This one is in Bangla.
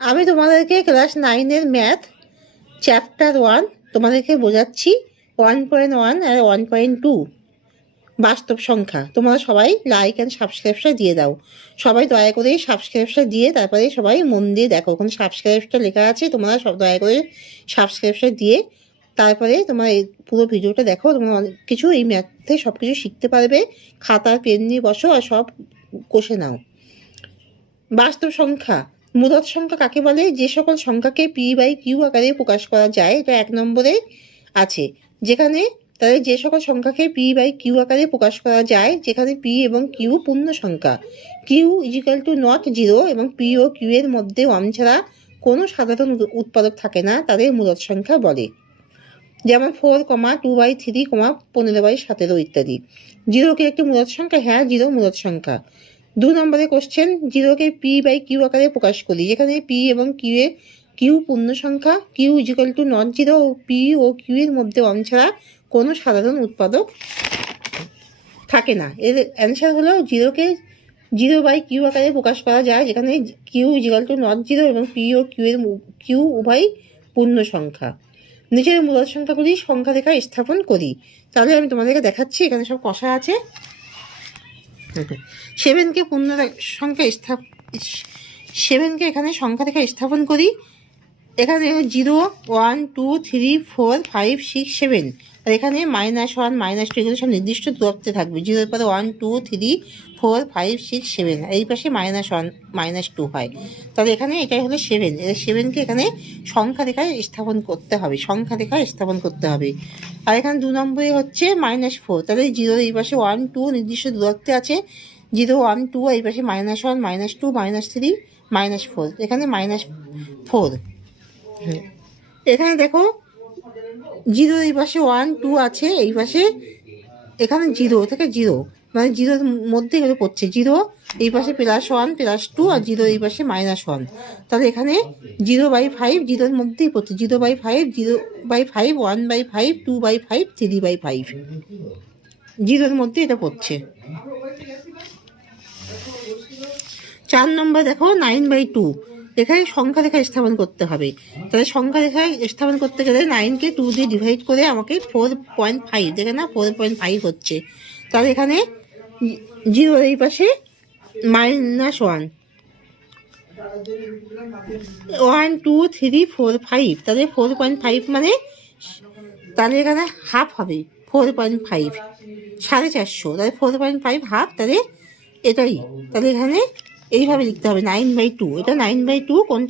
আমি তোমাদেরকে ক্লাস 9-এর ম্যাথ চ্যাপ্টার 1 তোমাদেরকে বোঝাচ্ছি 1.1 আর 1.2 বাস্তব সংখ্যা। তোমরা সবাই লাইক অ্যান্ড সাবস্ক্রাইবটা দিয়ে দাও। সবাই দয়া করে সাবস্ক্রাইবটা দিয়ে তারপরে সবাই মন দিয়ে দেখো, ওখানে সাবস্ক্রাইবটা লেখা আছে, তোমরা সব দয়া করে সাবস্ক্রাইবটা দিয়ে তারপরে তোমার এই পুরো ভিডিওটা দেখো। তোমরা অনেক কিছু এই ম্যাথে সব কিছু শিখতে পারবে। খাতা পেন নিয়ে বসো আর সব কষে নাও। বাস্তব সংখ্যা, মূলদ সংখ্যা কাকে বলে? যে সকল সংখ্যাকে পি বাই কিউ আকারে প্রকাশ করা যায়, এটা 1 নম্বরে আছে। যেখানে তাদের যে সকল সংখ্যাকে পি বাই কিউ আকারে প্রকাশ করা যায়, যেখানে পি এবং কিউ পূর্ণ সংখ্যা, কিউ ইজিক্যাল টু নট 0 এবং পি ও কিউ এর মধ্যে 1 ছাড়া কোনো সাধারণ উৎপাদক থাকে না, তাদের মূলদ সংখ্যা বলে। যেমন 4, 2/3, 15/17 ইত্যাদি। 0 কি একটি মূলদ সংখ্যা? হ্যাঁ, 0 মূলদ সংখ্যা। 2 নম্বরের কোশ্চেন, 0কে পি বাই কিউ আকারে প্রকাশ করি, যেখানে পি এবং কিউ পূর্ণ সংখ্যা, কিউ ইজিক্যাল টু নট 0 ও পি ও কিউ এর মধ্যে 1 ছাড়া কোনো সাধারণ উৎপাদক থাকে না। এর অ্যান্সার হলো 0কে 0 বাই কিউ আকারে প্রকাশ করা যায়, যেখানে কিউ ইজিক্যাল টু নট 0 এবং পি ও কিউ উভয় পূর্ণ সংখ্যা। নিচের মূলদ সংখ্যাগুলি সংখ্যা রেখায় স্থাপন করি। তাহলে আমি তোমাদেরকে দেখাচ্ছি, এখানে সব কষা আছে। 7কে পূর্ণ সংখ্যা 7কে এখানে সংখ্যা রেখায় স্থাপন করি। এখানে 0, 1, 2, 3, 4, 5, 6, 7 আর এখানে -1, -2 এগুলো সব নির্দিষ্ট দূরত্বে থাকবে। 0 পরে 1, 2, 3, 4, 5, 6, 7 এই পাশে -1, -2 হয়। তাহলে এখানে এটাই হলো 7। 7কে এখানে সংখ্যা রেখায় স্থাপন করতে হবে, সংখ্যা রেখায় স্থাপন করতে হবে। আর এখানে 2 নম্বরে হচ্ছে -4, তাহলে 0 এই পাশে 1, 2 নির্দিষ্ট দূরত্বে আছে। 0, 1, 2 এই পাশে -1, -2, -3, -4 এখানে -4। এখানে দেখো 0 এই পাশে 1, 2 আছে, এই পাশে এখানে 0 থেকে 0 মানে 0-র মধ্যে এগুলো পড়ছে। 0 এই পাশে +1, +2 আর 0 এই পাশে -1। তাহলে এখানে 0/5 0-র মধ্যেই পড়ছে। 0/5, 0/5, 1/5, 2/5, 3/5 0-র মধ্যে এটা পড়ছে। 4 নম্বর দেখো 9/2, এখানে সংখ্যা রেখায় স্থাপন করতে হবে। তাহলে সংখ্যা রেখায় স্থাপন করতে গেলে 9কে 2 দিয়ে ডিভাইড করে আমাকে 4.5, দেখে না 4.5 হচ্ছে। তাহলে এখানে 0 এই পাশে -1, 1, 2, 3, 4, 5 তাহলে 4.5 মানে তাহলে এখানে হাফ হবে 4.5, 450। তাহলে 4.5 হাফ, তাহলে এটাই। তাহলে এখানে এইভাবে লিখতে হবে 9/2। এটা 9/2 কোনটা